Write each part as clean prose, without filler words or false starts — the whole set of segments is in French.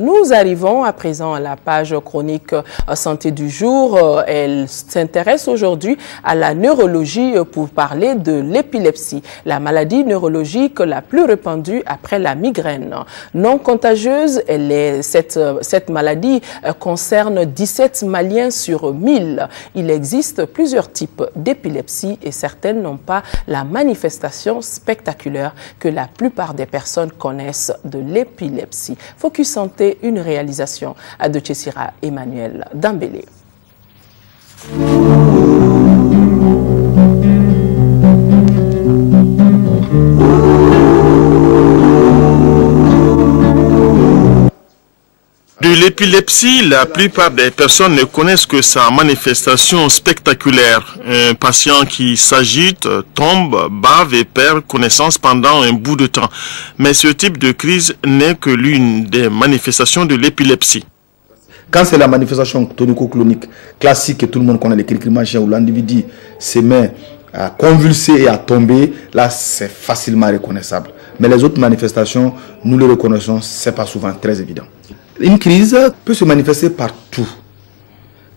Nous arrivons à présent à la page chronique santé du jour. Elle s'intéresse aujourd'hui à la neurologie pour parler de l'épilepsie, la maladie neurologique la plus répandue après la migraine. Non contagieuse, cette maladie concerne 17 Maliens sur 1000. Il existe plusieurs types d'épilepsie et certaines n'ont pas la manifestation spectaculaire que la plupart des personnes connaissent de l'épilepsie. Focus Santé, une réalisation de Tchessira Emmanuel Dambélé. De l'épilepsie, la plupart des personnes ne connaissent que sa manifestation spectaculaire. Un patient qui s'agite, tombe, bave et perd connaissance pendant un bout de temps. Mais ce type de crise n'est que l'une des manifestations de l'épilepsie. Quand c'est la manifestation tonico-clonique classique que tout le monde connaît, les cricrimages où l'individu se met à convulser et à tomber, là c'est facilement reconnaissable. Mais les autres manifestations, nous les reconnaissons, c'est pas souvent très évident. Une crise peut se manifester partout.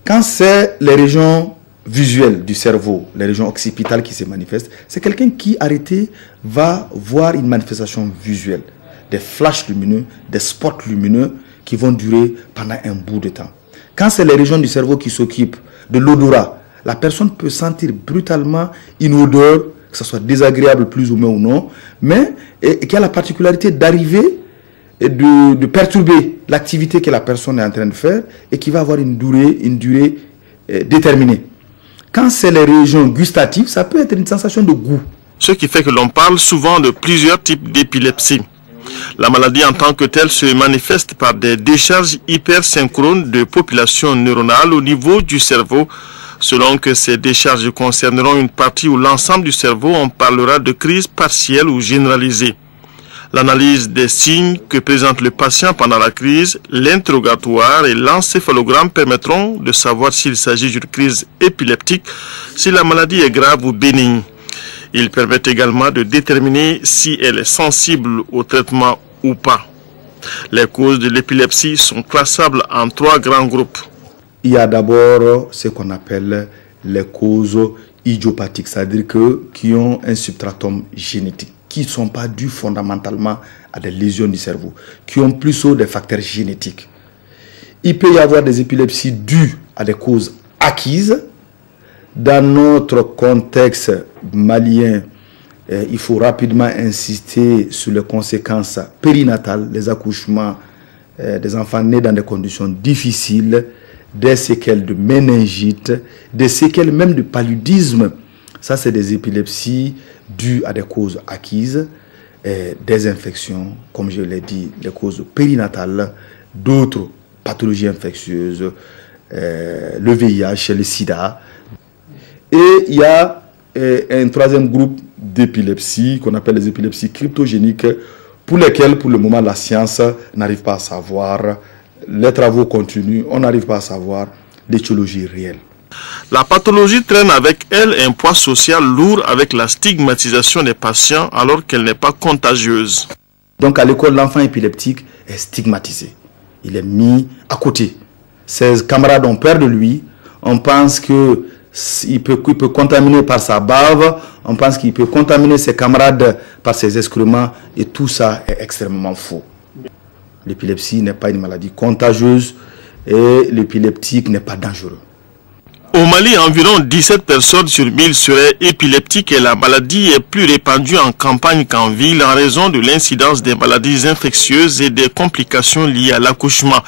Quand c'est les régions visuelles du cerveau, les régions occipitales qui se manifestent, c'est quelqu'un qui, arrêté, va voir une manifestation visuelle. Des flashs lumineux, des spots lumineux qui vont durer pendant un bout de temps. Quand c'est les régions du cerveau qui s'occupent de l'odorat, la personne peut sentir brutalement une odeur, que ce soit désagréable plus ou moins ou non, mais qui a la particularité d'arriver et de perturber l'activité que la personne est en train de faire et qui va avoir une durée déterminée. Quand c'est les régions gustatives, ça peut être une sensation de goût. Ce qui fait que l'on parle souvent de plusieurs types d'épilepsie. La maladie en tant que telle se manifeste par des décharges hypersynchrones de population neuronale au niveau du cerveau. Selon que ces décharges concerneront une partie ou l'ensemble du cerveau, on parlera de crise partielle ou généralisée. L'analyse des signes que présente le patient pendant la crise, l'interrogatoire et l'encéphalogramme permettront de savoir s'il s'agit d'une crise épileptique, si la maladie est grave ou bénigne. Ils permettent également de déterminer si elle est sensible au traitement ou pas. Les causes de l'épilepsie sont classables en 3 grands groupes. Il y a d'abord ce qu'on appelle les causes idiopathiques, c'est-à-dire qui ont un substratum génétique, qui ne sont pas dus fondamentalement à des lésions du cerveau, qui ont plutôt des facteurs génétiques. Il peut y avoir des épilepsies dues à des causes acquises. Dans notre contexte malien, il faut rapidement insister sur les conséquences périnatales, les accouchements des enfants nés dans des conditions difficiles, des séquelles de méningite, des séquelles même de paludisme. Ça, c'est des épilepsies dues à des causes acquises, des infections, comme je l'ai dit, des causes périnatales, d'autres pathologies infectieuses, le VIH, le sida. Et il y a un 3e groupe d'épilepsies qu'on appelle les épilepsies cryptogéniques, pour lesquelles, pour le moment, la science n'arrive pas à savoir. Les travaux continuent, on n'arrive pas à savoir l'étiologie réelle. La pathologie traîne avec elle un poids social lourd avec la stigmatisation des patients alors qu'elle n'est pas contagieuse. Donc à l'école, l'enfant épileptique est stigmatisé. Il est mis à côté. Ses camarades ont peur de lui. On pense qu'il peut contaminer par sa bave. On pense qu'il peut contaminer ses camarades par ses excréments. Et tout ça est extrêmement faux. L'épilepsie n'est pas une maladie contagieuse et l'épileptique n'est pas dangereux. Au Mali, environ 17 personnes sur 1000 seraient épileptiques et la maladie est plus répandue en campagne qu'en ville en raison de l'incidence des maladies infectieuses et des complications liées à l'accouchement.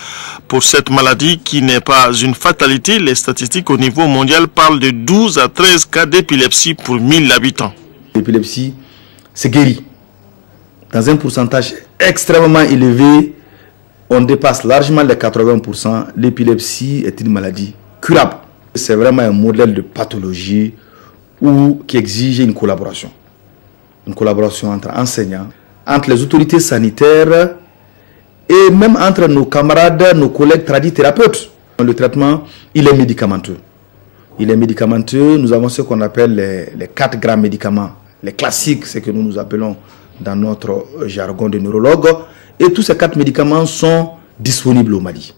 Pour cette maladie qui n'est pas une fatalité, les statistiques au niveau mondial parlent de 12 à 13 cas d'épilepsie pour 1000 habitants. L'épilepsie, c'est guéri. Dans un pourcentage extrêmement élevé, on dépasse largement les 80%. L'épilepsie est une maladie curable. C'est vraiment un modèle de pathologie qui exige une collaboration. Une collaboration entre enseignants, entre les autorités sanitaires et même entre nos camarades, nos collègues tradithérapeutes. Le traitement, il est médicamenteux. Il est médicamenteux. Nous avons ce qu'on appelle les 4 grands médicaments. Les classiques, c'est que nous appelons dans notre jargon de neurologue. Et tous ces 4 médicaments sont disponibles au Mali.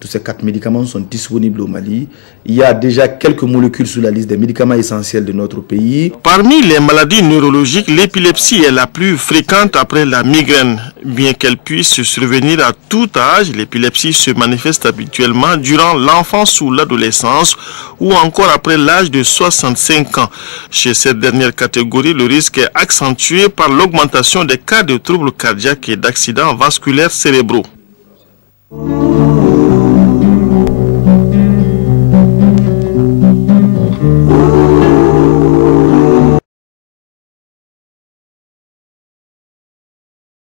Tous ces 4 médicaments sont disponibles au Mali. Il y a déjà quelques molécules sur la liste des médicaments essentiels de notre pays. Parmi les maladies neurologiques, l'épilepsie est la plus fréquente après la migraine. Bien qu'elle puisse survenir à tout âge, l'épilepsie se manifeste habituellement durant l'enfance ou l'adolescence ou encore après l'âge de 65 ans. Chez cette dernière catégorie, le risque est accentué par l'augmentation des cas de troubles cardiaques et d'accidents vasculaires cérébraux.